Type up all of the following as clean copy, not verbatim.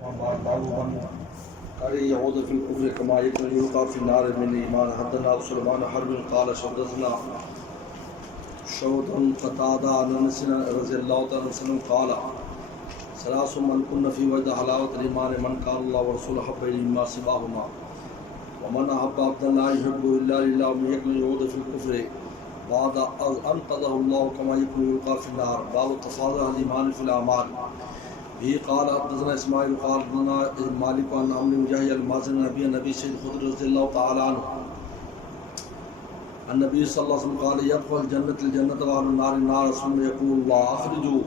باب من كان يعود في الكفر كما يكون يلقى في النار من الإيمان. حدثنا سليمان حرب قال حدثنا شعبة قتادة عن أنس رضي الله تعالى عنه قال ثلاث من كن في وجد حلاوة الإيمان من كان الله ورسوله حب إليه مما سواهما ومن أحب عبد الله يحب إلا لله ومن يكن يعود في الكفر بعد أنقذه الله كما يكون يلقى في النار. باب تفاضل الإيمان في الأعمال. به قال حدثنا اسماعيل قال حدثنا مالك عن عمرو بن يحيى المازني نبي سيد خضر رضي الله تعالى عنه النبي صلى الله عليه وسلم قال يدخل الجنة وأهل النار النار ثم يقول الله أخرجوا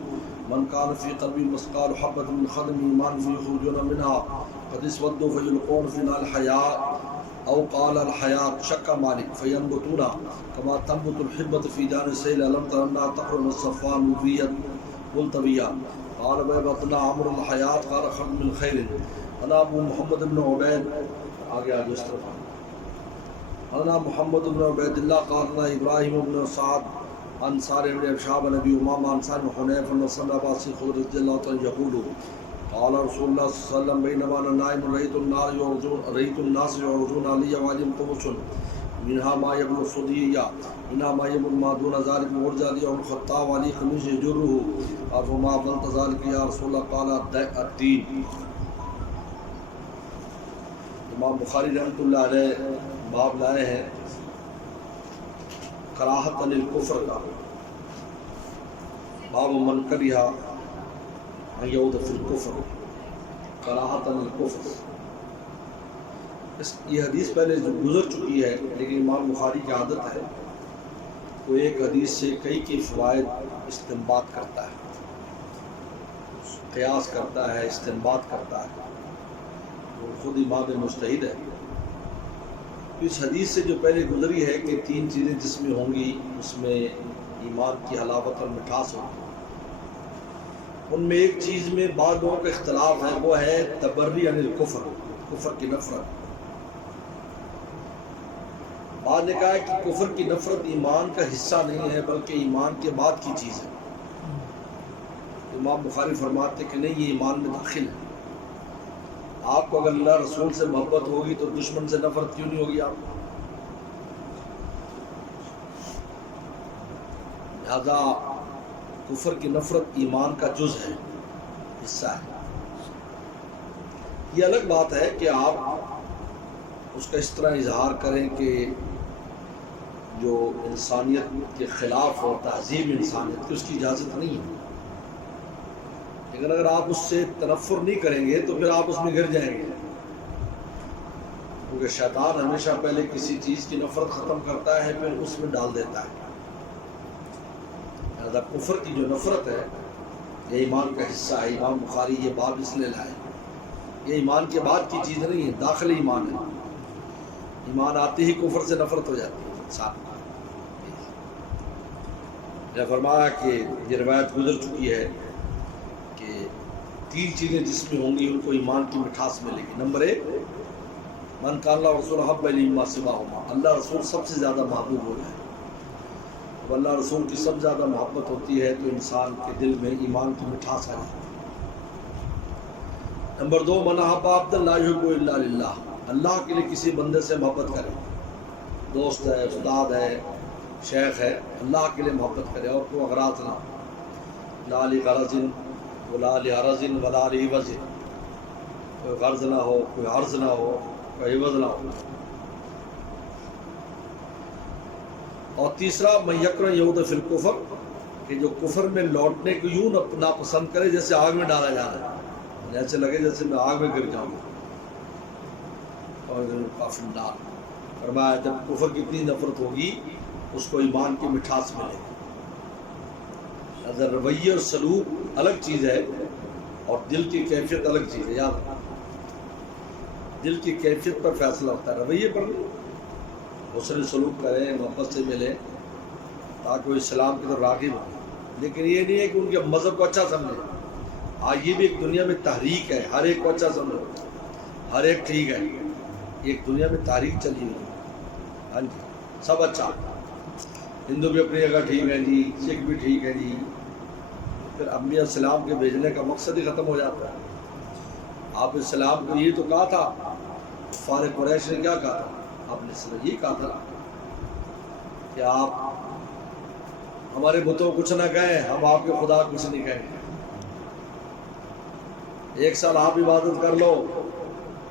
من كان في قلبه مثقال حبة من خردل إيمان فيخرجون منها قد اسودوا فيلقون في نار الحياة أو قال الحياة شك مالك فينبتون كما تنبت الحبة في جان السيل ألم تر أنها تخرج من الصفوان ملويا ملتويا. قال بطنا عمرو الحياة قال خرج من خير. أنا أبو محمد بن عبيد آگے اس طرف أنا محمد بن عبيد الله قال أنا إبراهيم بن سعد عن سالم بن شهاب نبي أمامة عن سالم حنيف بن سلمة عباسي خضر رضي الله عنه يقول قال رسول الله صلى الله عليه وسلم بينما أنا نائم رأيت الناس يعرضون علي وعليهم قمص منها ما يبلغ صديا منها ما يبلغ ما دون ذلك وارجع لي عمر الخطاب علي قميص يجره فما ظننت ذلك يا رسول الله قال الدين. امام بخاری رحمۃ اللہ علیہ باب لائے ہیں کراہت للکفر کا. باب من کرہ ان یعود فی الکفر کراہت للکفر. یہ حدیث پہلے گزر چکی ہے لیکن امام بخاری کی عادت ہے وہ ایک حدیث سے کئی فوائد استنباط کرتا ہے، قیاس کرتا ہے، استنباط کرتا ہے. وہ خود امام مجتہد ہے. اس حدیث سے جو پہلے گزری ہے کہ تین چیزیں جس میں ہوں گی اس میں ایمان کی حلاوت اور مٹھاس ہوگی. ان میں ایک چیز میں بعض لوگوں کا اختلاف ہے، وہ ہے تبری عن الکفر، کفر کی نفرت. بعض نے کہا ہے کہ کفر کی نفرت ایمان کا حصہ نہیں ہے بلکہ ایمان کے بعد کی چیز ہے. امام بخاری فرماتے کہ نہیں، یہ ایمان میں داخل ہے. آپ کو اگر اللہ رسول سے محبت ہوگی تو دشمن سے نفرت کیوں نہیں ہوگی؟ آپ لہذا کفر کی نفرت ایمان کا جز ہے، حصہ ہے. یہ الگ بات ہے کہ آپ اس کا اس طرح اظہار کریں کہ جو انسانیت کے خلاف ہو، تہذیب انسانیت کی، اس کی اجازت نہیں ہے. لیکن اگر آپ اس سے تنفر نہیں کریں گے تو پھر آپ اس میں گر جائیں گے، کیونکہ شیطان ہمیشہ پہلے کسی چیز کی نفرت ختم کرتا ہے پھر اس میں ڈال دیتا ہے. لہذا کفر کی جو نفرت ہے یہ ایمان کا حصہ ہے. امام بخاری یہ باب اس لیے لائے، یہ ایمان کے بعد کی چیز نہیں ہے، داخل ایمان ہے. ایمان آتے ہی کفر سے نفرت ہو جاتی ہے انسان. نے فرمایا کہ یہ روایت گزر چکی ہے کہ تین چیزیں جس میں ہوں گی ان کو ایمان کی مٹھاس ملے گی. نمبر ایک، من کان اللہ رسول حب الیہ مما سواہما، اللہ رسول سب سے زیادہ محبوب ہو جائے. جب اللہ رسول کی سب سے زیادہ محبت ہوتی ہے تو انسان کے دل میں ایمان کی مٹھاس آ جاتی ہے. نمبر دو، من احب عبد اللہ یحب الا للہ، اللہ کے لیے کسی بندے سے محبت کرے، دوست ہے، استاد ہے، شیخ ہے، اللہ کے لیے محبت کرے اور کوئی اغراض نہ ہو، لا لغرض ولا لحرض ولا لعوض، کوئی غرض نہ ہو، کوئی عرض نہ ہو، کوئی عوض نہ ہو. اور تیسرا، من یکرہ یعود فی الکفر، کہ جو کفر میں لوٹنے کو یوں ناپسند کرے جیسے آگ میں ڈالا جا رہا ہے، ایسے لگے جیسے میں آگ میں گر جاؤں گا. اور کافی نار فرمایا جب کفر کی اتنی نفرت ہوگی اس کو ایمان کی مٹھاس ملے گی. اگر رویہ اور سلوک الگ چیز ہے اور دل کی کیفیت الگ چیز ہے. یاد دل کی کیفیت پر فیصلہ ہوتا ہے، رویے پر نہیں. حسن سلوک کریں، محبت سے ملیں تاکہ وہ اسلام کی طرف راغب ہوں. لیکن یہ نہیں ہے کہ ان کے مذہب کو اچھا سمجھیں. یہ بھی ایک دنیا میں تحریک ہے، ہر ایک کو اچھا سمجھو، ہر ایک ٹھیک ہے. ایک دنیا میں تحریک چلی ہوئی ہے. ہاں جی، سب اچھا، ہندو بھی اپنی جگہ ٹھیک ہے جی، سکھ بھی ٹھیک ہے جی. پھر انبیاء السلام کے بھیجنے کا مقصد ہی ختم ہو جاتا ہے. آپ نے سلام کو یہ تو کہا تھا، کفار قریش نے کیا کہا تھا؟ آپ نے یہی کہا تھا کہ آپ ہمارے بتوں کچھ نہ کہیں، ہم آپ کے خدا کچھ نہیں کہیں گے، 1 سال آپ عبادت کر لو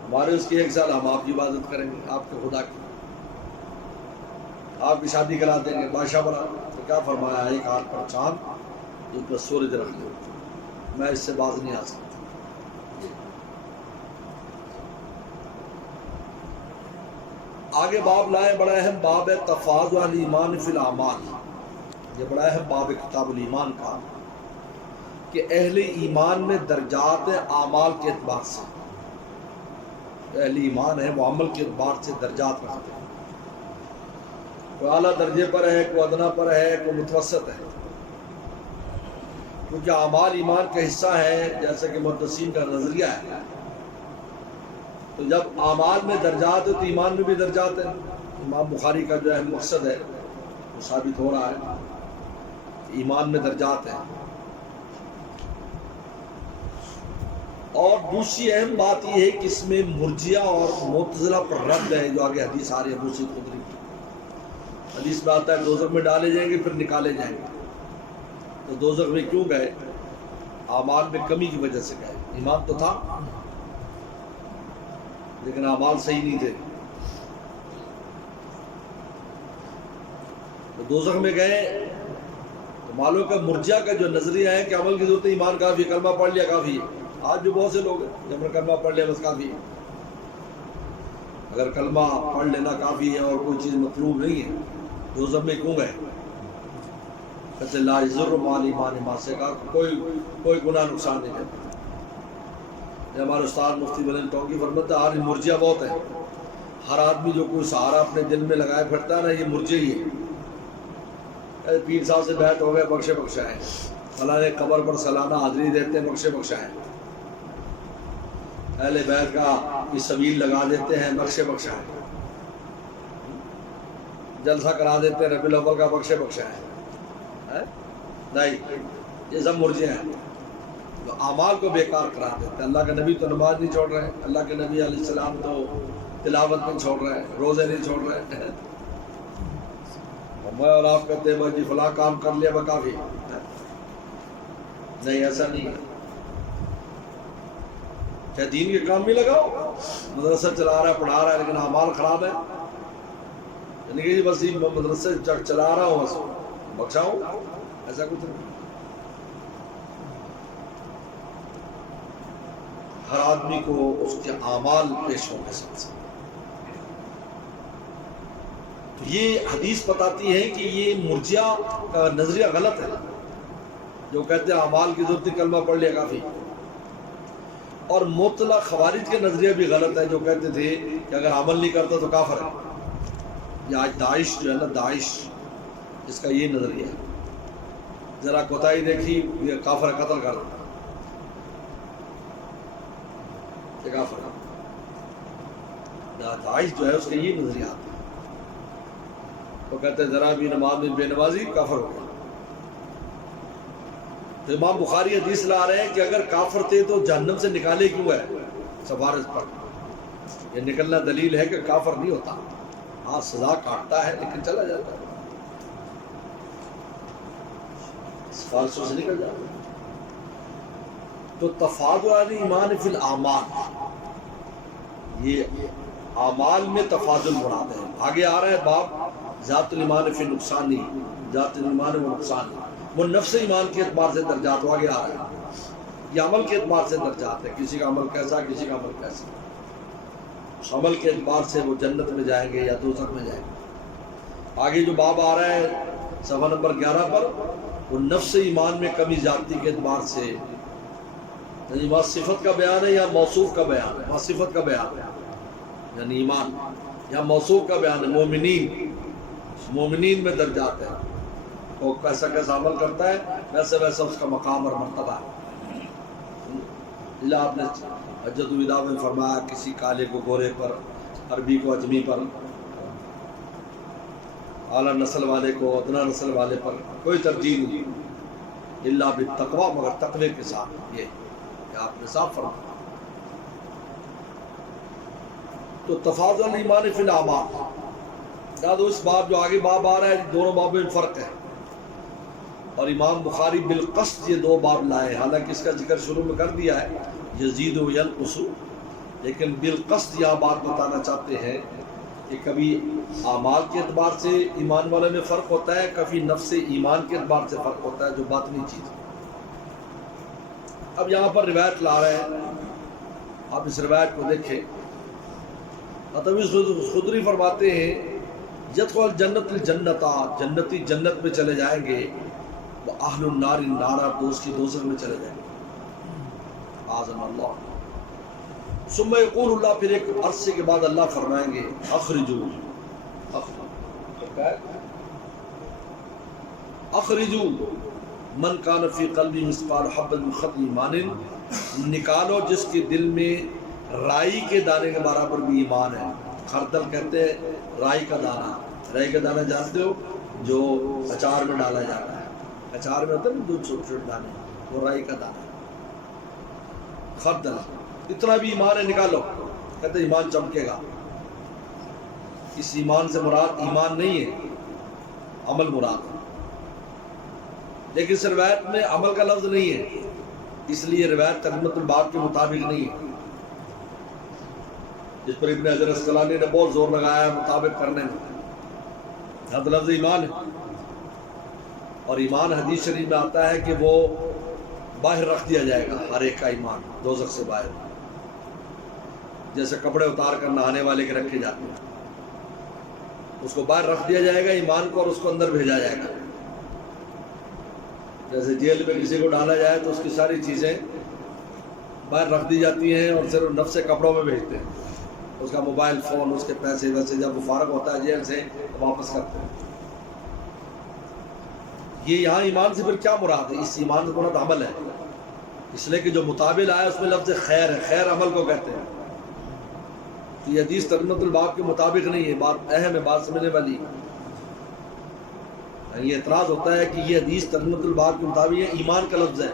ہمارے اس کی، 1 سال ہم آپ کی عبادت کریں گے آپ کے خدا کی، آپ کی شادی کرا دیں گے بادشاہ بنا۔ تو کیا فرمایا؟ ایک ہاتھ پر چاند، ایک پر سورج رکھ دو، میں اس سے باز نہیں آ سکتا۔ آگے باب لائے، بڑا اہم باب ہے تفاضل الایمان فی الاعمال۔ یہ بڑا اہم باب ہے کتاب الایمان کا، کہ اہل ایمان میں درجات ہیں اعمال کے اعتبار سے۔ اہل ایمان ہے وہ عمل کے اعتبار سے درجات رکھتے ہیں، کوئی اعلیٰ درجے پر ہے، کوئی ادنا پر ہے، کوئی متوسط ہے، کیونکہ اعمال ایمان کا حصہ ہے، جیسا کہ محدثین کا نظریہ ہے۔ تو جب اعمال میں درجات ہے تو ایمان میں بھی درجات ہیں۔ امام بخاری کا جو اہم مقصد ہے وہ ثابت ہو رہا ہے کہ ایمان میں درجات ہیں۔ اور دوسری اہم بات یہ ہے کہ اس میں مرجیہ اور معتزلہ پر رد ہے، جو آگے حدیث آ رہی ہے ابو سعید خدری کی۔ حدیث میں آتا ہے دوزخ میں ڈالے جائیں گے پھر نکالے جائیں گے۔ تو دوزخ میں کیوں گئے؟ اعمال میں کمی کی وجہ سے گئے۔ ایمان تو تھا لیکن اعمال صحیح نہیں تھے، تو دوزخ میں گئے۔ تو معلوم کا مرجیہ کا جو نظریہ ہے کہ عمل کی ضرورت ہے، ایمان کافی ہے، کلمہ پڑھ لیا کافی ہے۔ آج جو بہت سے لوگ ہیں جب کلمہ پڑھ لیا بس کافی ہے، اگر کلمہ پڑھ لینا کافی ہے اور کوئی چیز مطلوب نہیں ہے، دوزخ میں کیوں گئے؟ کہتے لا یضر مع الایمان ما، سے کہا کوئی گناہ نقصان نہیں دیتا۔ ہمارے استاد مفتی بلند ٹونگی فرماتا ہے ہر مرجیہ بہت ہے، ہر آدمی جو کوئی سہارا اپنے دل میں لگائے پھرتا ہے نا، یہ مرجیہ ہی ہے۔ پیر صاحب سے بیعت ہو گئے، بخشے بخشائے، فلاں قبر پر سالانہ حاضری دیتے ہیں، بخشے بخشائے، اہل بیت کا کی سبیل لگا دیتے ہیں، بخشے بخشائے، جلسہ کرا دیتے ہیں ربیع الاول کا، بخشے بخشائے، نہیں، یہ سب مرجئے ہیں، تو اعمال کو بیکار کرا دیتے ہیں۔ اللہ کے نبی تو نماز نہیں چھوڑ رہے، اللہ کے نبی علیہ السلام تو تلاوت نہیں چھوڑ رہے، روزے نہیں چھوڑ رہے، میں اور آپ کہتے ہیں بھائی جی فلاں کام کر لیا وہ کافی، نہیں ایسا نہیں ہے۔ کیا دین کے کام بھی لگاؤ؟ مدرسہ چلا رہا ہے، پڑھا رہا ہے، لیکن اعمال خراب ہے، یعنی کہ بس مدرسے چلا رہا ہوں بس بخشاؤں، ایسا کچھ نہیں۔ ہر آدمی کو اس کے اعمال پیش ہونے سے۔ تو یہ حدیث بتاتی ہے کہ یہ مرجیہ کا نظریہ غلط ہے، جو کہتے ہیں اعمال کی ضرورت کلمہ پڑھ لیا کافی، اور معطلہ خوارج کے نظریہ بھی غلط ہے، جو کہتے تھے کہ اگر عمل نہیں کرتا تو کافر ہے۔ یہ آج داعش جو ہے نا، داعش اس کا یہ نظریہ ہے، ذرا کوتاہی دیکھی یہ کافر قتل کر دیتا، یہ کافر ہے۔ داعش جو ہے اس کا یہ نظریات ہے، وہ کہتے ہیں ذرا بھی نماز میں بے نمازی کافر ہو گیا۔ تو امام بخاری حدیث لا رہے ہیں کہ اگر کافر تھے تو جہنم سے نکالے کیوں ہے؟ سفارش پر یہ نکلنا دلیل ہے کہ کافر نہیں ہوتا، ہاں سزا کاٹتا ہے لیکن چلا جاتا ہے، سفارشوں سے نکل جاتا ہے۔ تو تفاضل الایمان فی الاعمال، یہ اعمال میں تفاضل مراد ہے۔ آگے آ رہا ہے باب ذات الایمان فی نقصانی، ذات الایمان و نقصان، وہ نفس ایمان کے اعتبار سے درجات آگے آ رہا ہے، یہ عمل کے اعتبار سے درجات ہے، کسی کا عمل کیسا، کسی کا عمل کیسا، اس عمل کے اعتبار سے وہ جنت میں جائیں گے یا دوزخ میں جائیں گے۔ آگے جو باب آ رہا ہے صفحہ نمبر 11 پر، وہ نفس ایمان میں کمی زیادتی کے اعتبار سے، یعنی وہاں صفت کا بیان ہے یا موصوف کا بیان ہے؟ وہاں صفت کا بیان ہے یعنی ایمان، یا موصوف کا بیان ہے مومنین میں درجات ہیں، وہ کیسا کیسا عمل کرتا ہے ویسا ویسا اس کا مقام اور مرتبہ ہے۔ اللہ آپ نے حجۃ الوداع میں فرمایا کسی کالے کو گورے پر، عربی کو عجمی پر، اعلیٰ نسل والے کو ادنا نسل والے پر کوئی ترجیح نہیں، اللہ بالتقویٰ، مگر تقوی کے ساتھ، یہ آپ نے صاف فرمایا۔ تو تفاضل ایمان فی الاعمال، یاد اس باب جو آگے باب آ رہا ہے دونوں بابوں میں فرق ہے، اور امام بخاری بالقصد یہ دو باب لائے، حالانکہ اس کا ذکر شروع میں کر دیا ہے یزید و ینقص، لیکن بالقصد یہاں بات بتانا چاہتے ہیں کہ کبھی اعمال کے اعتبار سے ایمان والے میں فرق ہوتا ہے، کبھی نفس ایمان کے اعتبار سے فرق ہوتا ہے جو باطنی چیز ہے۔ اب یہاں پر روایت لا رہے ہیں، آپ اس روایت کو دیکھیں۔ ابو خدری فرماتے ہیں یدخل الجنت الجنتا، جنتی جنت میں چلے جائیں گے، وہ اہل النار النار، دوست کی دوزخ میں چلے جائیں گے، اعاذنا اللہ۔ ثم یقول اللہ، پھر ایک عرصے کے بعد اللہ فرمائیں گے اخرجو اخرجو من کان فی قلبی مثقال حبۃ من خردل ایمان، نکالو جس کے دل میں رائی کے دانے کے برابر بھی ایمان ہے۔ خردل کہتے ہیں رائی کا دانہ، رائی کا دانہ جانتے ہو جو اچار میں ڈالا جاتا ہے، اچار میں ہوتا ہے نا دو چھوٹے چھوٹے دانے، وہ رائی کا دانہ، خردل، اتنا بھی ایمان ہے نکالو، کہتے ہیں ایمان چمکے گا۔ اس ایمان سے مراد ایمان نہیں ہے، عمل مراد ہے، لیکن اس روایت میں عمل کا لفظ نہیں ہے، اس لیے روایت ترجمۃ الباب کے مطابق نہیں ہے، جس پر ابن حجر اسقلانی نے بہت زور لگایا ہے مطابق کرنے میں۔ یہاں تو لفظ ایمان ہے، اور ایمان حدیث شریف میں آتا ہے کہ وہ باہر رکھ دیا جائے گا، ہر ایک کا ایمان دوزخ سے باہر، جیسے کپڑے اتار کر نہانے والے کے رکھے جاتے ہیں، اس کو باہر رکھ دیا جائے گا ایمان کو، اور اس کو اندر بھیجا جائے گا۔ جیسے جیل میں کسی کو ڈالا جائے تو اس کی ساری چیزیں باہر رکھ دی جاتی ہیں اور صرف نفس کپڑوں میں بھیجتے ہیں، اس کا موبائل فون، اس کے پیسے ویسے، جب وہ فارغ ہوتا ہے جیل سے تو واپس کرتے ہیں۔ یہ یہاں ایمان سے پھر کیا مراد ہے؟ اس ایمان سے مراد عمل ہے، اس لیے کہ جو مطابق آیا اس میں لفظ خیر ہے، خیر عمل کو کہتے ہیں۔ تو یہ حدیث ترجمۃ الباب کے مطابق نہیں ہے، بات اہم ہے، بات سمجھنے والی۔ یہ اعتراض ہوتا ہے کہ یہ حدیث ترجمۃ الباب کے مطابق ہے، ایمان کا لفظ ہے،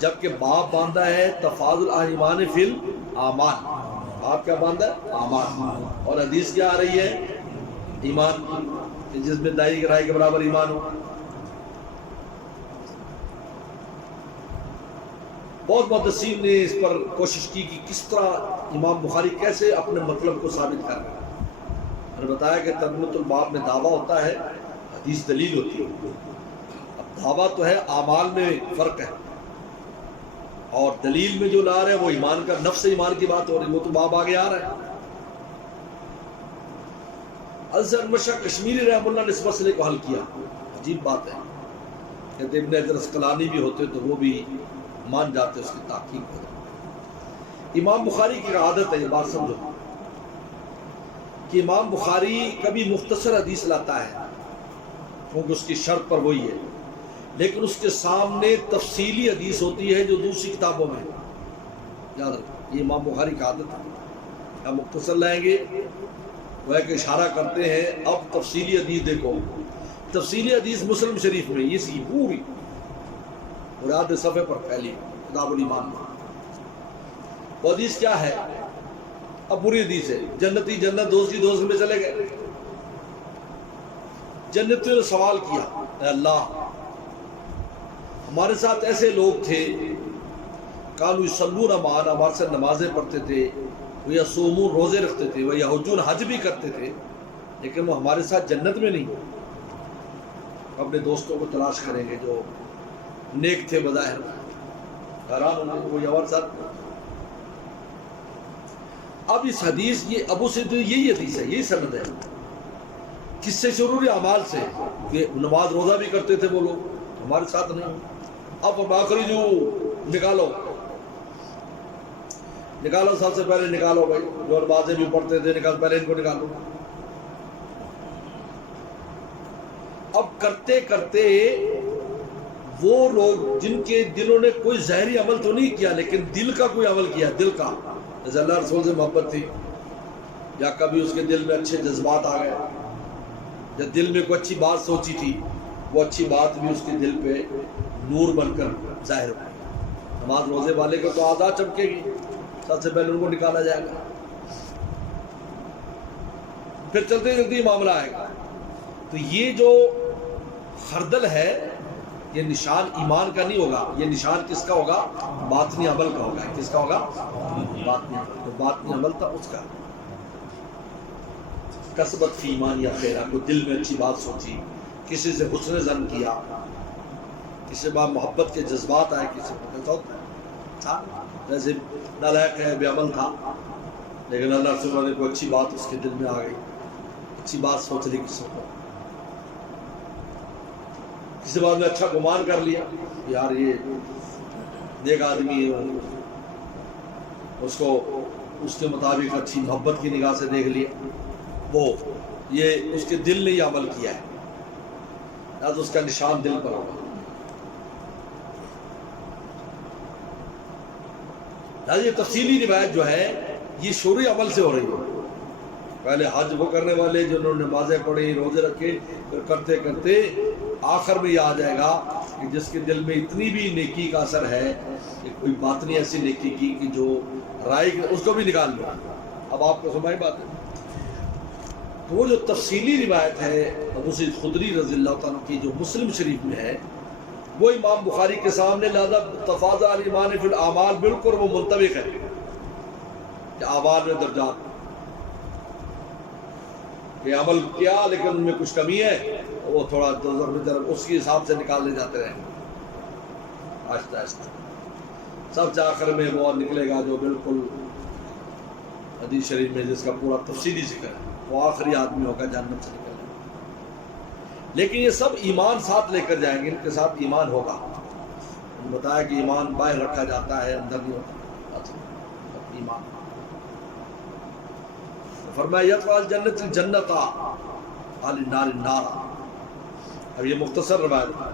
جبکہ باب باندھا ہے تفاضل ایمان فی الاعمال، باب کیا باندھا ہے؟ اعمال، اور حدیث کیا آ رہی ہے؟ ایمان، جس میں دائی کی رائے کے برابر ایمان ہو۔ بہت محدثین نے اس پر کوشش کی کہ کس طرح امام بخاری کیسے اپنے مطلب کو ثابت کر رہے ہیں۔ میں نے بتایا کہ ترجمۃ الباب میں دعویٰ ہوتا ہے، حدیث دلیل ہوتی ہے۔ اب دعویٰ تو ہے، اعمال میں فرق ہے، اور دلیل میں جو لا رہے ہیں وہ ایمان کا، نفس ایمان کی بات ہو رہی ہے، وہ تو باب آگے آ رہا ہے۔ اظہر مشرق کشمیری رحمہ اللہ نے اس مسئلے کو حل کیا، عجیب بات ہے، کہتے ابن حجر اسقلانی بھی ہوتے تو وہ بھی مان جاتے، اس کی تحقیق ہو جاتی۔ امام بخاری کی عادت ہے، یہ بات سمجھو کہ امام بخاری کبھی مختصر حدیث لاتا ہے کیونکہ اس کی شرط پر وہی ہے، لیکن اس کے سامنے تفصیلی حدیث ہوتی ہے جو دوسری کتابوں میں، یاد رکھیں یہ امام بخاری کی عادت ہے۔ ہم مختصر لائیں گے، وہ ایک اشارہ کرتے ہیں، اب تفصیلی حدیث دیکھو، تفصیلی حدیث مسلم شریف میں یہ سی پوری آدھے صفحے پر پھیلی کتاب الایمان میں۔ وہ حدیث کیا ہے؟ اب بری حدیث ہے، جنتی جنت، دوستی دوست میں چلے گئے۔ جنتیوں نے سوال کیا، اے اللہ ہمارے ساتھ ایسے لوگ تھے، کانوا یصلون معنا، ہمارے ساتھ نمازیں پڑھتے تھے، وہ یصومون، روزے رکھتے تھے، وہ یحجون، حج بھی کرتے تھے، لیکن وہ ہمارے ساتھ جنت میں نہیں۔ اپنے دوستوں کو تلاش کریں گے جو نیک تھے بظاہر، حیران ہونے کو کوئی اور ساتھ۔ اب اس حدیث، یہ ابو سے تو یہی حدیث ہے، یہی سند ہے، کس سے شروع ہے؟ اعمال سے، کہ نماز روزہ بھی کرتے تھے وہ لوگ، ہمارے ساتھ نہیں۔ اب آخری جو نکالو نکالو، سب سے پہلے نکالو بھائی، جو نمازیں بھی پڑھتے تھے نکال، پہلے ان کو نکالو۔ اب کرتے کرتے وہ لوگ جن کے دلوں نے کوئی ظاہری عمل تو نہیں کیا لیکن دل کا کوئی عمل کیا، دل کا، جیسے اللہ رسول سے محبت تھی، یا کبھی اس کے دل میں اچھے جذبات آ گئے، یا دل میں کوئی اچھی بات سوچی تھی، وہ اچھی بات بھی اس کے دل پہ نور بن کر ظاہر ہو گئی۔ نماز روزے والے کو تو آزاد چمکے گی، سب سے پہلے ان کو نکالا جائے گا۔ پھر چلتے چلتے معاملہ آئے گا. تو یہ جو خردل ہے یہ نشان ایمان کا نہیں ہوگا، یہ نشان کس کا ہوگا؟ باطنی عمل کا ہوگا. کس کا ہوگا؟ باطنی عمل. تو باطنی عمل تھا اس کا. کسبت فی ایمان یا خیرہ، کوئی دل میں اچھی بات سوچی، کسی سے حسن ظن کیا، کسی سے محبت کے جذبات آئے، کسی کو تھا جیسے نالائق ہے، بے عمل تھا، لیکن اللہ سے نے کوئی اچھی بات اس کے دل میں آ گئی، اچھی بات سوچ لی کسی کو، کسی بات میں اچھا گمان کر لیا یار یہ نیک آدمی ہے، اس کو اس کے مطابق اچھی محبت کی نگاہ سے دیکھ لیا، وہ یہ اس کے دل نے یہ عمل کیا ہے، لہذا اس کا نشان دل پر ہوگا. لہذا یہ تفصیلی روایت جو ہے یہ شروع عمل سے ہو رہی ہے. پہلے حج وہ کرنے والے جنہوں نے نمازیں پڑھی، روزے رکھے، پھر کرتے کرتے آخر میں یہ آ جائے گا کہ جس کے دل میں اتنی بھی نیکی کا اثر ہے کہ کوئی باطنی ایسی نیکی کی کہ جو رائے اس کو بھی نکال لو. اب آپ کو سمجھ بات ہے. تو وہ جو تفصیلی روایت ہے ابو سعید خدری رضی اللہ تعالیٰ کی جو مسلم شریف میں ہے وہ امام بخاری کے سامنے لہذا تفاضل الایمان فی الاعمال بالکل وہ منطبق ہے کہ اعمال میں درجات کہ عمل کیا لیکن ان میں کچھ کمی ہے، وہ تھوڑا اس کے حساب سے نکالنے جاتے رہیں آہستہ آہستہ. سب سے آخر میں وہ نکلے گا جو بالکل حدیث شریف میں جس کا پورا تفصیلی ذکر ہے، وہ آخری آدمی ہوگا جنت سے نکلنے. لیکن یہ سب ایمان ساتھ لے کر جائیں گے، ان کے ساتھ ایمان ہوگا. بتایا کہ ایمان باہر رکھا جاتا ہے، اندر نہیں ہوتا ایمان. فرمایا یقال جنت الجنتا علی النار النار. اب یہ مختصر روایت ہے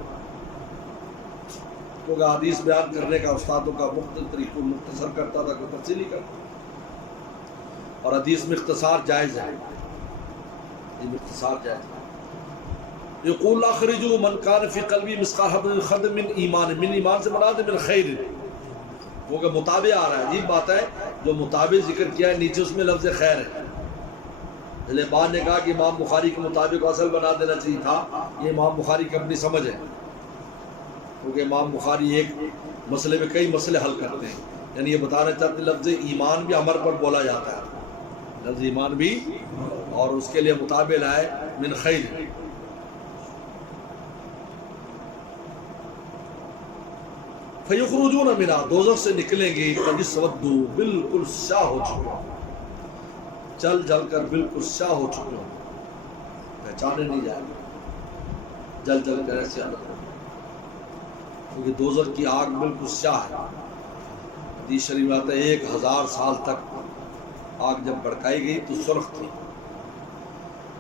کیونکہ حدیث بیان کرنے کا استادوں کا مختلف طریقوں مختصر کرتا تھا، کوئی تفصیلی کرتا، اور حدیث میں اختصار جائز ہے، یہ اختصار جائز ہے. یقول اخرجوا من کان فی قلبی مثقال حبۃ من خردل من ایمان، من ایمان سے مراد من خیر، وہ کہ مطابع آ رہا ہے. عجیب بات ہے جو مطابع ذکر کیا ہے نیچے اس میں لفظ خیر ہے. بعد نے کہا کہ امام بخاری کے مطابق اصل بنا دینا چاہیے تھا، یہ امام بخاری کی اپنی سمجھ ہے، کیونکہ امام بخاری ایک مسئلے میں کئی مسئلے حل کرتے ہیں. یعنی یہ بتانا چاہتے لفظ ایمان بھی امر پر بولا جاتا ہے، لفظ ایمان بھی، اور اس کے لیے مطابع لائے من خیر. فیخرجون منها، دوزخ سے نکلیں گے، قد اسودوا، بالکل سیاہ ہو چکے، جل جل کر بالکل سیاہ ہو چکے ہوں، پہچانے نہیں جائیں گے، جل جل کر ایسے الگ ہو، کیونکہ دوزخ کی آگ بالکل سیاہ ہے. حدیث شریف میں آتا ہے 1000 سال تک آگ جب بھڑکائی گئی تو سرخ تھی،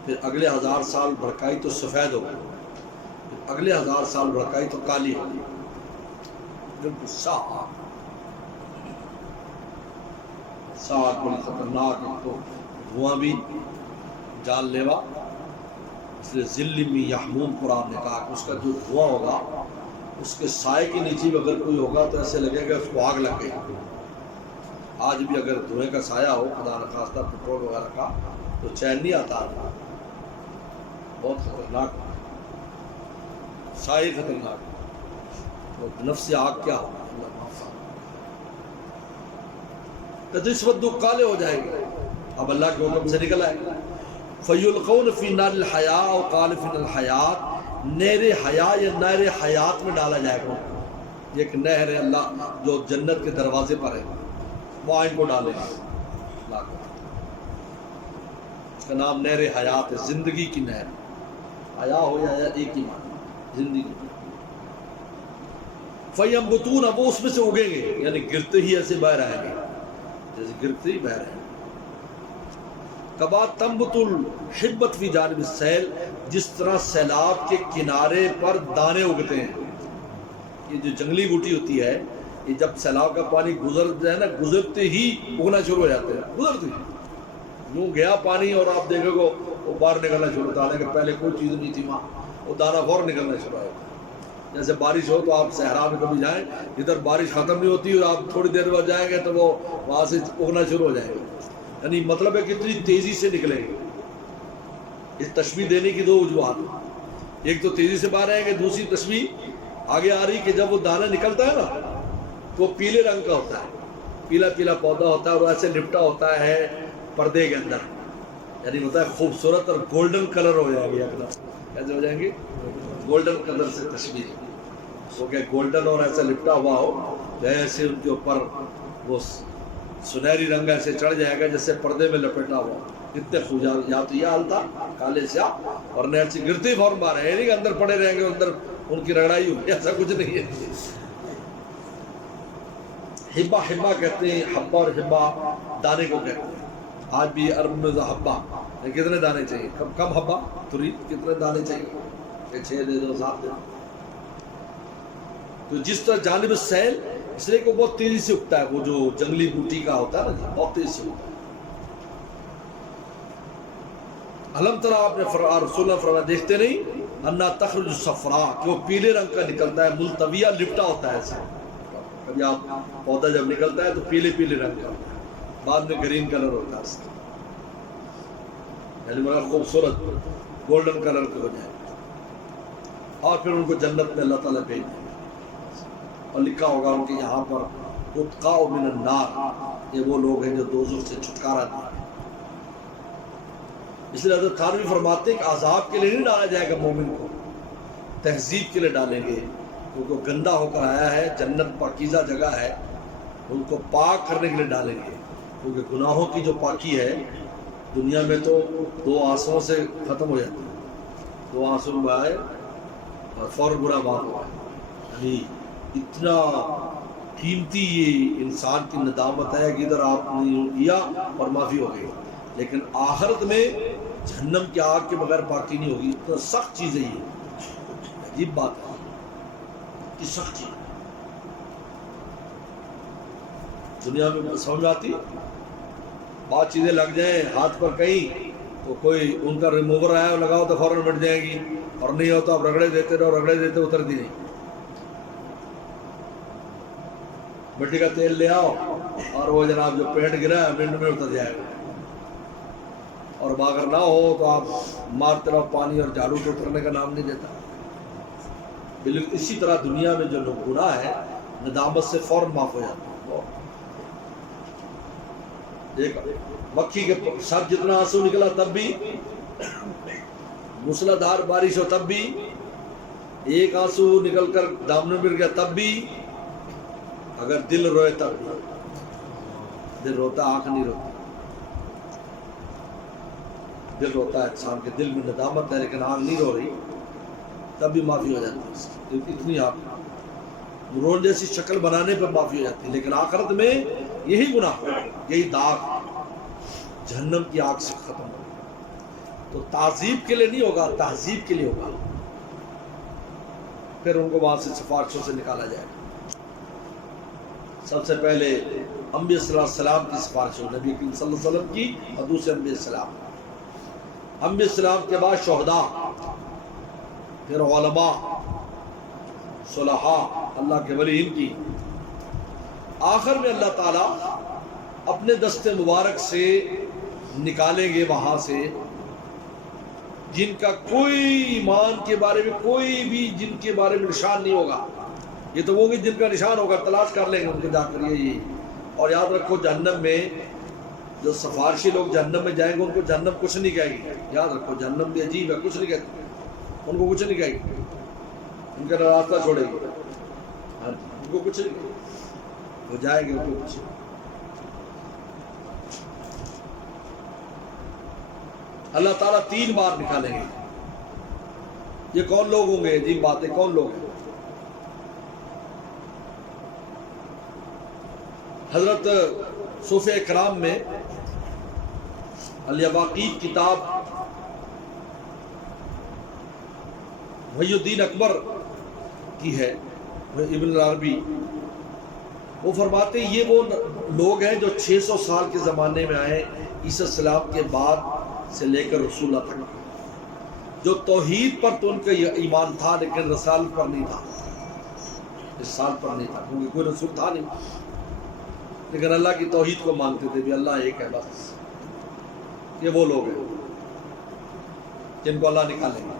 پھر اگلے 1000 سال بھڑکائی تو سفید ہو گئی، پھر اگلے 1000 سال بھڑکائی تو کالی ہو گئی، بالکل سیاہ آگ. سیاہ بڑی خطرناک، تو دھواں بھی جان لیوا، اس لیے ذل میں یحموم قرآن نے کہا کہ اس کا جو دھواں ہوگا اس کے سائے کے نیچے بھی اگر کوئی ہوگا تو ایسے لگے گا اس کو آگ لگ گئی. آج بھی اگر دھوئیں کا سایہ ہو خدا نخواستہ پٹرول وغیرہ کا تو چین نہیں آتا، بہت خطرناک سائے، خطرناک. تو نفس آگ کیا ہوگا، تجسود کالے ہو جائیں گے. اب اللہ کے حکم سے نکل آئے گا. فیلقون فی نار الحیاء او قال فی الحیات، نہر حیا یا نہر حیات میں ڈالا جائے گا. یہ ایک نہر ہے اللہ جو جنت کے دروازے پر ہے، وہاں ان کو ڈالے گا. اس کا نام نہر حیات ہے، زندگی کی نہر. حیا ہو یا حیات ایک ہی معنی، زندگی. فینبتون، اب وہ اس میں سے اگیں گے، یعنی گرتے ہی ایسے باہر آئیں گے جیسے گرتے ہی باہر آئیں گے. کبا تنبت الحبت فی جانب السیل، جس طرح سیلاب کے کنارے پر دانے اگتے ہیں. یہ جو جنگلی بوٹی ہوتی ہے یہ جب سیلاب کا پانی گزر جائے نا، گزرتے ہی اگنا شروع ہو جاتے ہیں، گزرتے ہی یوں گیا پانی اور آپ دیکھو گے وہ باہر نکلنا شروع ہوتا ہے کہ پہلے کوئی چیز نہیں تھی وہاں، وہ دانا فوراً نکلنا شروع ہو جاتا ہے. جیسے بارش ہو تو آپ صحرا میں کبھی جائیں، ادھر بارش ختم نہیں ہوتی اور آپ تھوڑی دیر بعد جائیں گے تو وہ وہاں سے اگنا شروع ہو جائے گا. یعنی مطلب ہے کہ اتنی تیزی سے نکلیں گے. اس تشبیہ دینے کی دو وجوہات، ایک تو تیزی سے باہر آئیں گے، دوسری تشبیہ آگے آ رہی کہ جب وہ دانہ نکلتا ہے نا تو وہ پیلے رنگ کا ہوتا ہے، پیلا پیلا پودا ہوتا ہے اور ایسے لپٹا ہوتا ہے پردے کے اندر، یعنی ہوتا ہے خوبصورت اور گولڈن کلر ہو جائیں گے، کیسے ہو جائیں گے؟ گولڈن کلر سے تشبیہ وہ کہ گولڈن اور ایسا لپٹا ہوا ہو جیسے ان کے اوپر وہ سنہری رنگ ایسے چڑھ جائے گا جیسے پردے میں لپیٹا ہوا، کتنے خوجا، یا تو یہ حال تھا کالے سیاہ اور نیٹ سے گرتے فوراً مارے، یعنی کہ اندر پڑے رہیں گے، اندر ان کی رگڑائی ہوگی، ایسا کچھ نہیں ہے۔ حبہ حبہ کہتے ہیں، حبہ اور حبہ دانے کو کہتے ہیں، آج بھی عرب میں حبہ کتنے دانے چاہیے؟ کم حبہ ترید کتنے دانے چاہیے کہ 6 دے دو 7 دے دو، تو جس طرح جانب السیل اس لیے کہ بہت تیزی سے اگتا ہے، وہ جو جنگلی بوٹی کا ہوتا ہے نا بہت تیزی سے اگتا ہے۔ علم ترى آپ نے رسول اللہ فرمایا دیکھتے نہیں انا تخرج الصفراء کہ وہ پیلے رنگ کا نکلتا ہے، ملتویہ لپٹا ہوتا ہے ایسا، کبھی آپ پودا جب نکلتا ہے تو پیلے پیلے رنگ کا ہوتا ہے، بعد میں گرین کلر ہوتا ہے اس کا، یعنی بڑا خوبصورت گولڈن کلر کے ہو جائے، اور پھر ان کو جنت میں اللہ تعالیٰ بھیج دیں اور لکھا ہوگا ان کے یہاں پر اتقاء من النار، یہ وہ لوگ ہیں جو دوزخ سے چھٹکارا دیں۔ اس لیے حضرت تھانوی فرماتے ہیں کہ عذاب کے لیے نہیں ڈالا جائے گا مومن کو، تہذیب کے لیے ڈالیں گے، کیونکہ گندا ہو کر آیا ہے، جنت پاکیزہ جگہ ہے، ان کو پاک کرنے کے لیے ڈالیں گے، کیونکہ گناہوں کی جو پاکی ہے دنیا میں تو 2 آنسوؤں سے ختم ہو جاتی ہے، 2 آنسو میں آئے اور فوراً برا بات ہوا ہے، یعنی اتنا قیمتی یہ انسان کی ندامت ہے کہ ادھر آپ نے کیا اور معافی ہو گئی، لیکن آخرت میں جہنم کی آگ کے بغیر پاکی نہیں ہوگی، اتنا سخت چیز ہے یہ، عجیب بات ہے کہ سخت چیز دنیا میں سمجھ آتی، بات چیزیں لگ جائیں ہاتھ پر کہیں تو کوئی ان کا ریموور آیا اور لگاؤ تو فوراً مٹ جائیں گی، اور نہیں ہو تو آپ رگڑے دیتے رہو، رگڑے دیتے اترتی نہیں، مٹی کا تیل لے آؤ اور وہ جناب جو پینٹ گرا ہے منٹ میں اتر جائے گا، اور اگر نہ ہو تو آپ مارتے رہو پانی اور جھاڑو کو اترنے کا نام نہیں دیتا۔ بالکل اسی طرح دنیا میں جو لوگ گناہ ہے ندامت سے فوراً معاف ہو جاتا ہے، ایک مکھی کے سر جتنا آنسو نکلا تب بھی، موسلادھار بارش ہو تب بھی، ایک آنسو نکل کر دامن میں گر گیا تب بھی، اگر دل روئے تب بھی، دل روتا آنکھ نہیں روتی، دل روتا ہے انسان کے دل میں ندامت ہے لیکن آنکھ نہیں رو رہی تب بھی معافی ہو جاتی ہے، اتنی آپ رون جیسی شکل بنانے پر معافی ہو جاتی ہے، لیکن آخرت میں یہی گناہ یہی داغ جہنم کی آگ سے ختم ہوگا، تو تعذیب کے لیے نہیں ہوگا، تہذیب کے لیے ہوگا، پھر ان کو وہاں سے سفارشوں سے نکالا جائے گا۔ سب سے پہلے انبیاء صلی اللہ علیہ وسلم کی سفارش ہو، نبی کریم صلی اللہ علیہ وسلم کی اور دوسرے انبیاء السلام، انبیاء السلام کے بعد شہداء، پھر علماء، صلحاء، اللہ کے ولی ان کی، آخر میں اللہ تعالیٰ اپنے دست مبارک سے نکالیں گے وہاں سے جن کا کوئی ایمان کے بارے میں کوئی بھی جن کے بارے میں نشان نہیں ہوگا، یہ تو وہ بھی جن کا نشان ہوگا تلاش کر لیں گے ان کو جا کر یہ، اور یاد رکھو جہنم میں جو سفارشی لوگ جہنم میں جائیں گے ان کو جہنم کچھ نہیں کہے گی، یاد رکھو جہنم بھی عجیب ہے، کچھ نہیں کہتے، ان کو کچھ نہیں کہے گی، ان کا راستہ چھوڑے گی، ان کو کچھ نہیں کہے گی، وہ جائیں گے ان کو کچھ۔ اللہ تعالیٰ 3 بار نکالیں گے، یہ کون لوگ ہوں گے؟ عجیب باتیں، کون لوگ ہیں؟ حضرت صوفیہ کرام میں الیواقیت کتاب محی الدین اکبر کی ہے، ابن العربی، وہ فرماتے ہیں یہ وہ لوگ ہیں جو 600 سال کے زمانے میں آئے عیسیٰ السلام کے بعد سے لے کر رسول اللہ تک، جو توحید پر تو ان کا ایمان تھا لیکن رسالت پر نہیں تھا، رسالت پر نہیں تھا کیونکہ کوئی رسول تھا نہیں، لیکن اللہ کی توحید کو مانتے تھے بھی اللہ ایک ہے بس، یہ وہ لوگ ہیں۔ جن کو اللہ نکالے گا.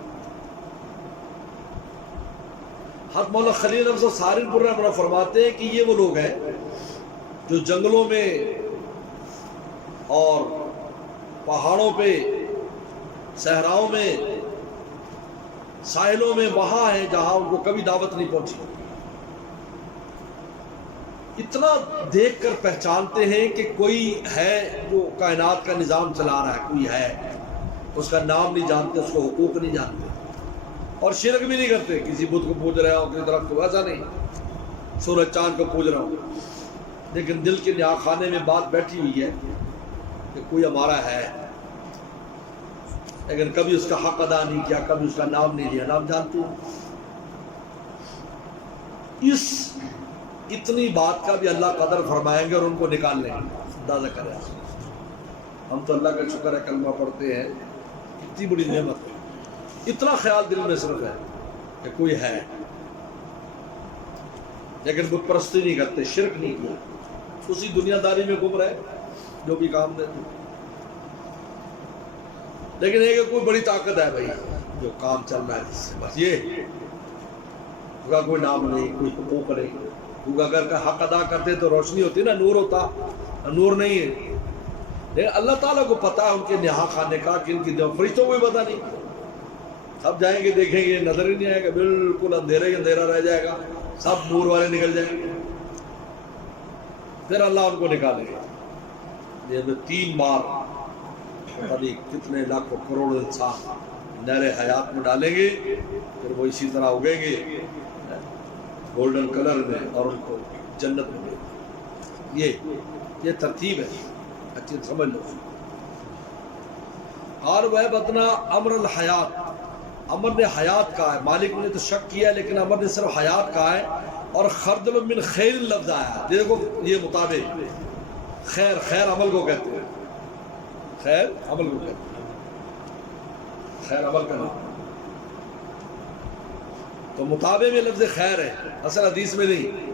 حضرت مولانا خلیل احمد سہارنپور رحمۃ فرماتے ہیں کہ یہ وہ لوگ ہیں جو جنگلوں میں اور پہاڑوں پہ، صحراؤں میں، ساحلوں میں وہاں ہیں جہاں ان کو کبھی دعوت نہیں پہنچی. اتنا دیکھ کر پہچانتے ہیں کہ کوئی ہے جو کائنات کا نظام چلا رہا ہے، کوئی ہے، اس کا نام نہیں جانتے، اس کو حقوق نہیں جانتے، اور شرک بھی نہیں کرتے. کسی بت کو پوج رہا ہوں، کسی درخت کو، ایسا نہیں، سورج چاند کو پوج رہا ہوں، لیکن دل کے نہا خانے میں بات بیٹھی ہوئی ہے کہ کوئی ہمارا ہے، لیکن کبھی اس کا حق ادا نہیں کیا، کبھی اس کا نام نہیں لیا. نام جانتے ہیں. اس اتنی بات کا بھی اللہ قدر فرمائیں گے اور ان کو نکال لیں گے. اندازہ کریں. ہم تو اللہ کا شکر ہے کلمہ پڑھتے ہیں، اتنی بڑی نعمت ہے. اتنا خیال دل میں صرف ہے کہ کوئی ہے، لیکن بت پرستی نہیں کرتے، شرک نہیں کیا، اسی دنیا داری میں گم رہے جو بھی کام دیتے. لیکن ایک کوئی بڑی طاقت ہے بھائی جو کام چل رہا ہے جس سے، بس یہ اس کا کوئی نام نہیں، کوئی حقوق نہیں. کیونکہ اگر کا حق ادا کرتے تو روشنی ہوتی نا، نور ہوتا. نور نہیں ہے. لیکن اللہ تعالیٰ کو پتا ہے ان کے نہا خانے کا، کہ ان کی فرشتوں کو بھی پتا نہیں. سب جائیں گے دیکھیں گے، نظر ہی نہیں آئے گا، بالکل اندھیرا ہی اندھیرا رہ جائے گا، سب نور والے نکل جائیں گے. پھر اللہ ان کو نکالے گا. یہ 3 بار پتہ نہیں کتنے لاکھوں کروڑ انسان نہر حیات میں ڈالیں گے، پھر وہ اسی طرح اگیں گے گولڈن کلر میں اور ان کو جنت میں دیں گے. یہ ترتیب ہے، اچھی سمجھ لو. اور وہ بدنا امر الحیات، امر نے حیات کہا ہے. مالک نے تو شک کیا لیکن امر نے صرف حیات کہا ہے. اور خردل من خیر لفظ آیا. دیکھو یہ مطابق خیر، خیر عمل کو کہتے ہیں، خیر عمل کو کہتے ہیں، خیر عمل کا نام. تو مطابق میں لفظ خیر ہے، اصل حدیث میں نہیں.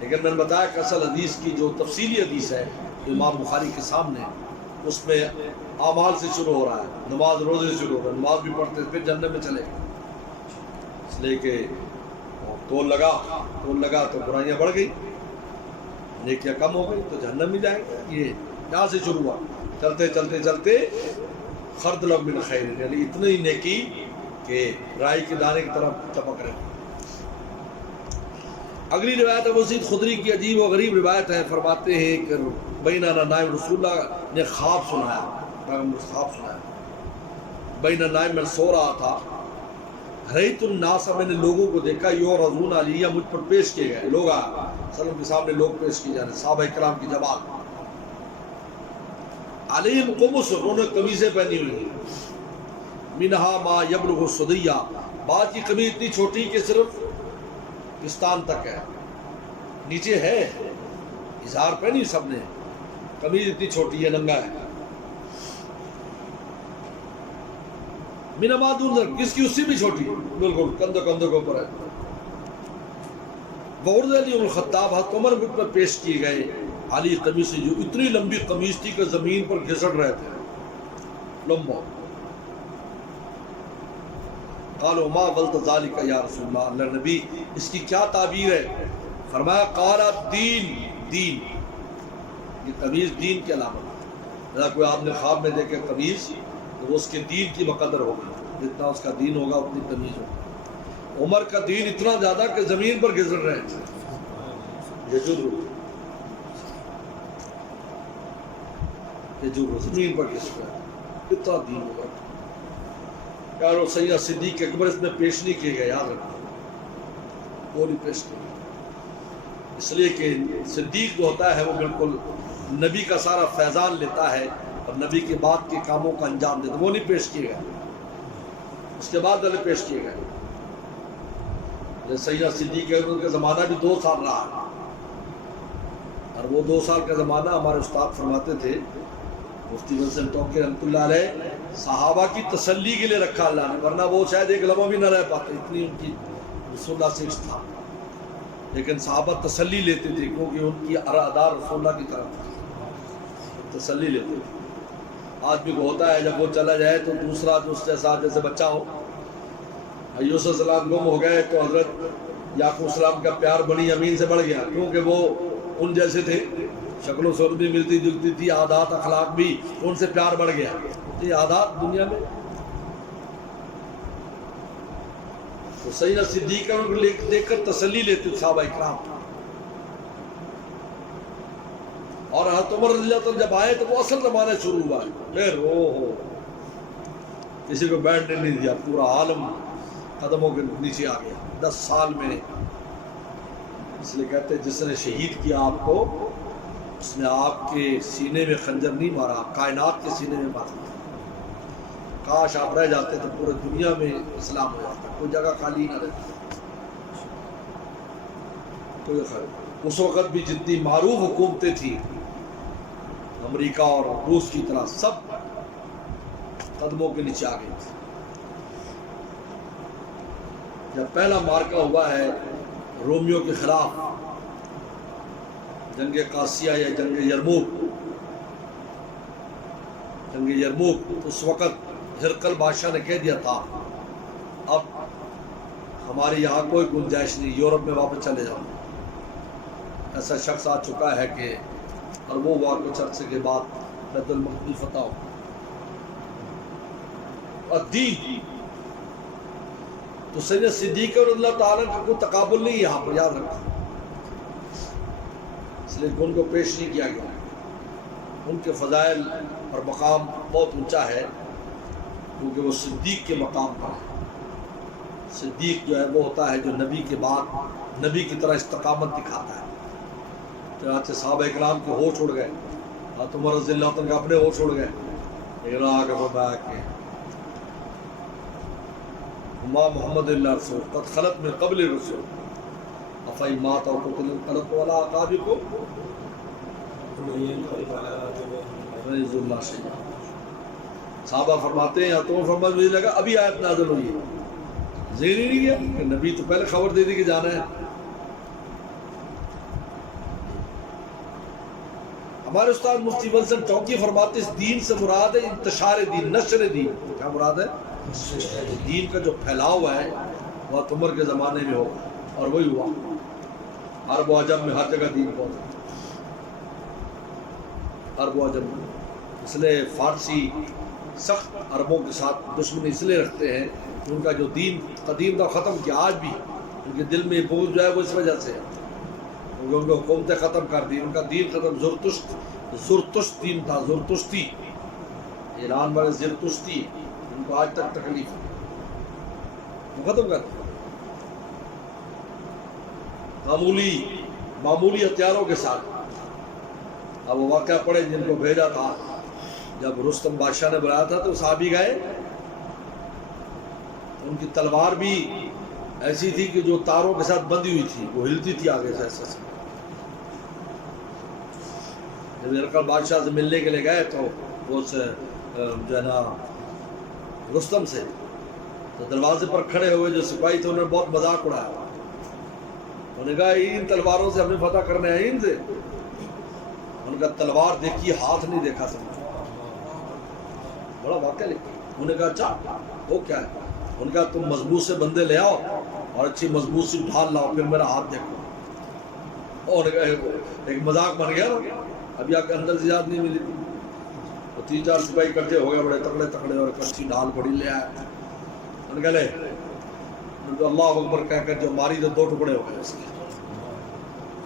لیکن میں نے بتایا کہ اصل حدیث کی جو تفصیلی حدیث ہے امام بخاری کے سامنے، اس میں اعمال سے شروع ہو رہا ہے، نماز روزے سے شروع ہو رہا ہے. نماز بھی پڑھتے پھر جنت میں چلے گئے، اس لیے کہ تول لگا تو برائیاں بڑھ گئی، نیکیاں کم ہو گئی تو جہنم میں جائیں گے. یہ یہاں سے شروع ہوا. چلتے چلتے چلتے خردل من خیر، یعنی اتنی نیکی کہ رائی کے دانے کی طرف چپک رہے. اگلی روایت ابو سعید خدری کی عجیب و غریب روایت ہے. فرماتے ہیں کہ بیننا نائم رسول اللہ نے خواب سنایا، خواب سنایا. بین نائم میں سو رہا تھا. رأیت الناس، میں نے لوگوں کو دیکھا، یعرضون علیہ، مجھ پر پیش کیے گئے. لوگ وسلم کے سامنے لوگ پیش کیے جانے، صحابہ کرام کی جماعت. علیہم قمص، انہوں نے قمیضیں پہنی ہوئی، منہا ما یبلغ الصدیہ، بعض کی قمیض اتنی چھوٹی کہ صرف پستان تک ہے، نیچے ہے، اظہار پہنی سب نے، قمیض اتنی چھوٹی ہے، ننگا ہے. من ما دون، کس کی اس سے بھی چھوٹی، بالکل کندھوں کے اوپر ہے. وعرض علی الخطاب، حضرت عمر پر پیش کیے گئے علی قمیص، جو اتنی لمبی قمیص تھی کہ زمین پر گھسٹ رہے تھے، لمبا. قالوا ما غلط ذلك یا رسول اللہ، اللہ نبی اس کی کیا تعبیر ہے؟ فرمایا قال دین، دین، یہ قمیص دین کی علامت ہے. اگر کوئی آپ نے خواب میں دیکھے قمیص تو اس کے دین کی مقدر ہوگی، جتنا اس کا دین ہوگا اتنی قمیص ہوگی. عمر کا دین اتنا زیادہ کہ زمین پر گزر رہے تھے. یہ زمین پر گزر رہے تھے، اتنا دین ہوگا. یار سیدنا صدیق اکبر اس میں پیش نہیں کیے گئے، یاد رکھنا، وہ نہیں پیش کیے گئے. اس لیے کہ صدیق جو ہوتا ہے وہ بالکل نبی کا سارا فیضان لیتا ہے اور نبی کے بعد کے کاموں کا انجام دیتا، وہ نہیں پیش کیے گئے. اس کے بعد والے پیش کیے گئے. سیدنا صدیق اکبر کا زمانہ بھی 2 سال رہا ہے، اور وہ 2 سال کا زمانہ ہمارے استاد فرماتے تھے مفتی حسن توقیر رحمۃ اللہ علیہ، صحابہ کی تسلی کے لیے رکھا اللہ نے، ورنہ وہ شاید ایک لمحہ بھی نہ رہ پاتے، اتنی ان کی رسول اللہ سے عشق تھا. لیکن صحابہ تسلی لیتے تھے کیونکہ ان کی ادار رسول اللہ کی طرف تھی، تسلی لیتے تھے. آدمی کو ہوتا ہے جب وہ چلا جائے تو دوسرا جو اس کے ساتھ جیسے بچہ ہو. یوسف السلام گم ہو گئے تو حضرت یعقوب السلام کا پیار بنی امین سے بڑھ گیا، کیونکہ وہ ان جیسے تھے، شکل و صورت بھی ملتی جلتی تھی، عادات اخلاق بھی، ان سے پیار بڑھ گیا. یہ عادات دنیا میں تو سیدنا صدیق کو دیکھ کر تسلی لیتے صحابہ اکرام. اور حضرت عمر رضی اللہ عنہ جب آئے تو وہ اصل زمانہ شروع ہوا، پھر ہو کسی کو بیٹھنے نہیں دیا، پورا عالم قدموں کے نیچے آ گیا 10 سال میں. اس لیے کہتے ہیں جس نے شہید کیا آپ کو، اس نے آپ کے سینے میں خنجر نہیں مارا، کائنات کے سینے میں مارا. کاش آپ رہ جاتے تو پورے دنیا میں اسلام ہو جاتا، کوئی جگہ خالی نہ رہتی. کوئی خیر اس وقت بھی جتنی معروف حکومتیں تھیں امریکہ اور روس کی طرح، سب قدموں کے نیچے آ گئی تھی. جب پہلا مارکہ ہوا ہے رومیوں کے خلاف، جنگ قاسیہ یا جنگ یرموک، اس وقت ہرقل بادشاہ نے کہہ دیا تھا اب ہمارے یہاں کوئی گنجائش نہیں، یورپ میں واپس چلے جاؤ. ایسا شخص آ چکا ہے کہ اور وہ وار کچھ عرصے کے بعد بیت المقدس فتح ہو. اور دین تو سیدنا صدیق رضی اللہ تعالیٰ کا کوئی تقابل نہیں یہاں پر، یاد رکھا. اس لیے ان کو پیش نہیں کیا گیا. ان کے فضائل اور مقام بہت اونچا ہے، کیونکہ وہ صدیق کے مقام پر ہے. صدیق جو ہے وہ ہوتا ہے جو نبی کے بعد نبی کی طرح استقامت دکھاتا ہے. چنانچہ صحابہ اکرام کے ہوش اڑ گئے، حضرت عمر رضی اللہ عنہ کے اپنے ہوش اڑ گئے. لیکن آگے فرمایا کہ ما محمد اللہ رسول قد خلط من قبل الرسول افئی مات او قتل انقلبتم علی اعقابکم رضی اللہ شیئا. صحابہ فرماتے ہیں تو فرمایا مجھے لگا ابھی آیت نازل ہوئی ہے. ذہن ہی نہیں گیا کہ نبی تو پہلے خبر دے دی کہ جانا ہے. ہمارے استاد مفتی بلسن چوکی فرماتے اس دین سے مراد ہے انتشار دین، نشر دین. کیا مراد ہے؟ دین کا جو پھیلاؤ ہے وہ عمر کے زمانے میں ہوگا، اور وہی ہوا. عرب و عجم میں ہر جگہ دین پہنچا، عرب و عجم میں. اس لیے فارسی سخت عربوں کے ساتھ دشمنی اس لیے رکھتے ہیں کہ ان کا جو دین قدیم تھا ختم کیا. آج بھی ان کے دل میں بوجھ جو ہے وہ اس وجہ سے ہے، کیونکہ ان کو حکومتیں ختم کر دی، ان کا دین ختم. زرتشت دین تھا، زرتشتی. ایران والے زرتشتی، ان کو آج تک تکلیف ہے، وہ ختم کر دیا. معمولی ہتھیاروں کے ساتھ. اب وہ واقعہ پڑھے جن کو بھیجا تھا، جب رستم بادشاہ نے بلایا تھا تو صحابی گئے. ان کی تلوار بھی ایسی تھی کہ جو تاروں کے ساتھ بندھی ہوئی تھی، وہ ہلتی تھی آگے سے ایسے. جب ہرقل بادشاہ سے ملنے کے لیے گئے تو وہ جو ہے نا رستم سے تو دروازے پر کھڑے ہوئے جو سپاہی تھے انہوں نے بہت مذاق اڑایا. انہوں نے کہا ان تلواروں سے ہمیں فتح کرنے ہیں ان سے. ان کا تلوار دیکھی، ہاتھ نہیں دیکھا تم. بڑا واقعہ لکھا. انہوں نے کہا اچھا وہ کیا ہے؟ ان کا تم مضبوط سے بندے لے آؤ اور اچھی مضبوط سی ڈھال لاؤ، پھر میرا ہاتھ دیکھو. اور ایک مذاق بن گیا. ابھی آپ کے اندر سے یاد نہیں ملی تھی. تو 3-4 سپاہی اکٹھے ہو گئے بڑے تکڑے اور ایک اچھی ڈھال بڑی لے آئے. ان کے لے اللہ اکبر کہہ کر جو ماری تو 2 ٹکڑے ہو گئے اس کے.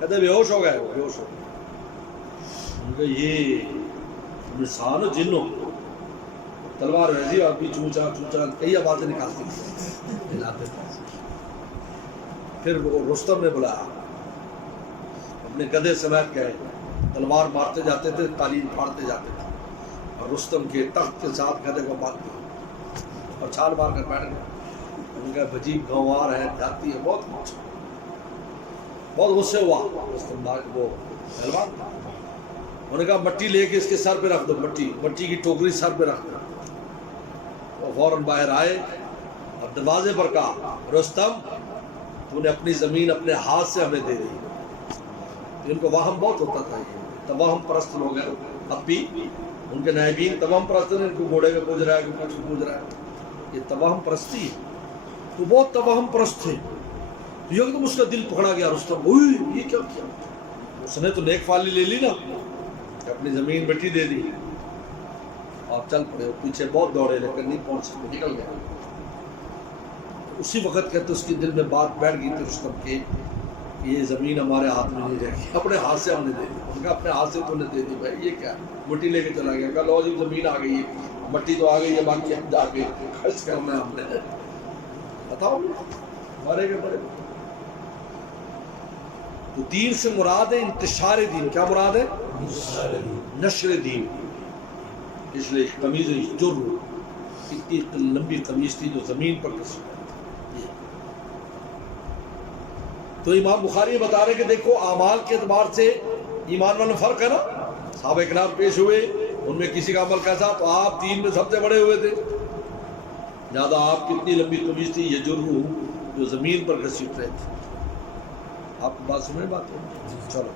کہتے بے ہوش ہو گئے، وہ بے ہوش ہو گئے. ان کے یہ انسان جنوں تلوار ویسی اور بھی چونچا کئی آوازیں نکالتی ہلاتے تھے. پھر وہ رستم نے بلایا، اپنے گدھے سمیت گئے، تلوار مارتے جاتے تھے، قالین پھاڑتے جاتے تھے، اور رستم کے تخت کے ساتھ گدھے کو باندھ دیا اور چھال مار کر بیٹھ گئے. ان کا عجیب گنوار ہے، جاتی ہے، بہت غصے ہوا رستم وہ پہلوان. انہوں نے کہا مٹی لے کے اس کے سر پہ رکھ دو، مٹی کی ٹوکری سر پہ رکھ دو. وہ فوراً باہر آئے اور دروازے پر کہا رستم تو نے اپنی زمین اپنے ہاتھ سے ہمیں دے دی. ان کو وہم بہت ہوتا تھا، یہ توہم پرست لوگ ہیں اب بھی. ان کے نائبین توہم پرست ہیں، ان کو گھوڑے پہ پوج رہا ہے، کوئی کچھ پوج رہا ہے، یہ توہم پرستی ہے. تو بہت توہم پرست تھے. تو ایک دم اس کا دل پکڑا گیا رستم، اوہ یہ کیا کیا. اس نے تو نیک فالی لے لی نا، کہ اپنی زمین مٹی دے دی اور چل پڑے. پیچھے بہت دوڑے لیکن نہیں پہنچ سکے، نکل گیا. اسی وقت کہتے اس کے دل میں بات بیٹھ گئی تھی رستم کے، یہ زمین ہمارے ہاتھ میں نہیں رہے گی، اپنے ہاتھ سے ہم نے دے دی. ان کا اپنے ہاتھ سے تو نے دے دی بھائی، یہ کیا مٹی لے کے چلا گیا. کہا لو جی زمین آ گئی ہے، مٹی تو آ گئی ہے، باقی ہم جا کے خرچ کرنا ہے ہم نے. بتاؤ ہمارے کے بڑے. تو دین سے مراد ہے انتشار دین. کیا مراد ہے؟ نشر دین. اس لیے قمیض جر، اتنی لمبی قمیض تھی جو زمین پر کسی. تو امام بخاری بتا رہے کہ دیکھو اعمال کے اعتبار سے ایمان میں فرق ہے نا. صحابہ کرام پیش ہوئے، ان میں کسی کا عمل کیسا، تو آپ دین میں سب سے بڑے ہوئے تھے. زیادہ آپ کی اتنی لمبی قمیض تھی یہ جرو جو زمین پر گھسیٹ رہے تھے. آپ کو بات سمجھ بات ہے؟ چلو